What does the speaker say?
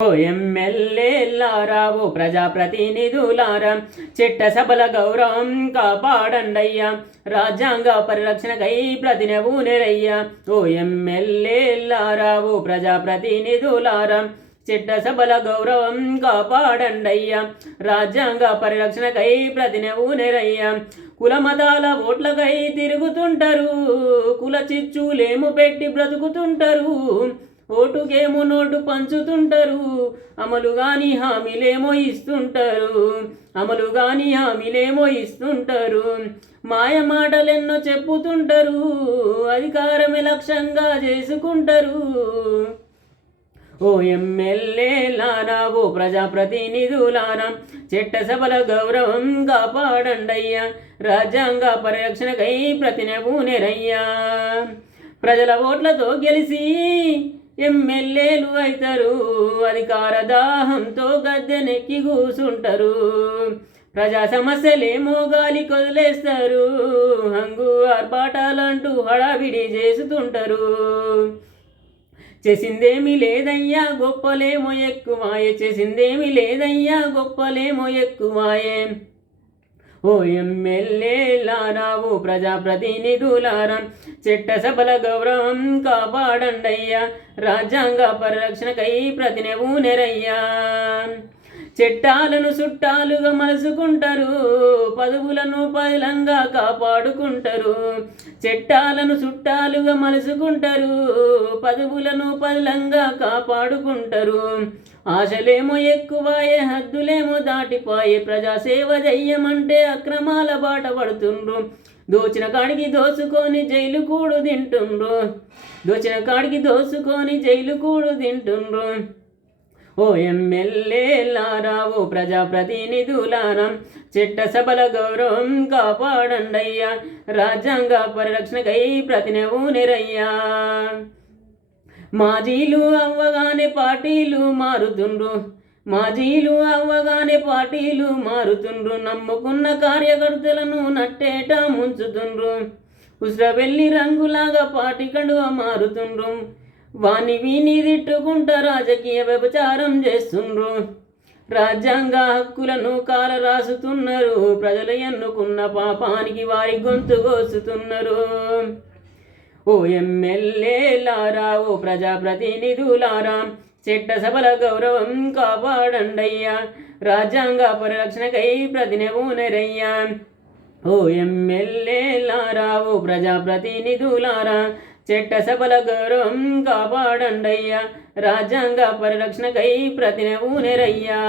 ఓ ఎమ్మెల్యేలారా ఓ ప్రజాప్రతినిధులారా చట్టసభల గౌరవం కాపాడండయ్యా రాజ్యాంగ పరిరక్షణకై ప్రతినబూనెరయ్యా ఓ ఎమ్మెల్యేలారా ఓ ప్రజాప్రతినిధులారా చట్టసభల గౌరవం కాపాడండయ్యా రాజ్యాంగ పరిరక్షణకై ప్రతినబూనెరయ్యా కుల మతాల ఓట్లకై తిరుగుతుంటారు కుల చిచ్చులేము పెట్టి బ్రతుకుతుంటారు ఓటుకేమో నోటు పంచుతుంటారు అమలుగాని హామీలేమో ఇస్తుంటారు మాయ మాటలెన్నో చెప్పుతుంటారు అధికారమే లక్ష్యంగా చేసుకుంటారు ఓ ఎమ్మెల్యేలారా ఓ ప్రజాప్రతినిధులారా చట్టసభల గౌరవం కాపాడండయ్యా రాజ్యాంగ పరిరక్షణకై ప్రతినబూనెరయ్యా ప్రజల ఓట్లతో గెలిచి ఎమ్మెల్యేలు అవుతారు అధికార దాహంతో గద్దెనెక్కి కూసుంటారు ప్రజా సమస్యలేమో గాలి కొదిలేస్తారు హంగు ఆర్పాటాలంటూ హడావిడి చేస్తుంటారు చేసిందేమీ లేదయ్యా గొప్పలేమో ఎక్కువాయే ఓ ఎమ్మెల్యేలారా ఓ ప్రజాప్రతినిధులారా చట్టసభల గౌరవం కాపాడండయ్యా రాజ్యాంగ పరిరక్షణకై ప్రతినబూనెరయ్యా చట్టాలను చుట్టాలుగా మలుసుకుంటారు పదవులను పదిలంగా కాపాడుకుంటారు చట్టాలను చుట్టాలుగా మలుసుకుంటారు పదవులను పదిలంగా కాపాడుకుంటారు ఆశలేమో ఎక్కువాయే హద్దులేమో దాటిపోయే ప్రజాసేవ చెయ్యమంటే అక్రమాల బాట పడుతుండ్రు దోచిన కాడికి దోసుకొని జైలు కూడు తింటుండ్రు ఓ ఎమ్మెల్యేలారా ఓ ప్రజాప్రతినిధులారా చట్టసభల గౌరవం కాపాడండయ్యా రాజ్యాంగ పరిరక్షణకై ప్రతినబూనెరయ్యా మాజీలు అవ్వగానే పార్టీలు మారుతుండ్రు నమ్ముకున్న కార్యకర్తలను నట్టేట ముంచుతుండ్రు ఉస్రవెల్లి రంగులాగా పార్టీ కండువ మారుతుండ్రు వాణి వీని తిట్టుకుంటా రాజకీయ వ్యభిచారం చేస్తుండ్రు రాజ్యాంగ హక్కులను కాల రాసుతున్నారు ప్రజలు ఎన్నుకున్న పాపానికి వారి గొంతు కోస్తున్నారు ఓ ఎమ్మెల్యేలారా ఓ ప్రజాప్రతినిధులారా చట్టసభల గౌరవం కాపాడండయ్యా రాజ్యాంగ పరిరక్షణకై ప్రతినబూనెరయ్యా ఓ ఎమ్మెల్యేలారా ఓ ప్రజాప్రతినిధులారా చట్టసభల గౌరవం కాపాడండయ్యా రాజ్యాంగ పరిరక్షణకై ప్రతినబూనెరయ్యా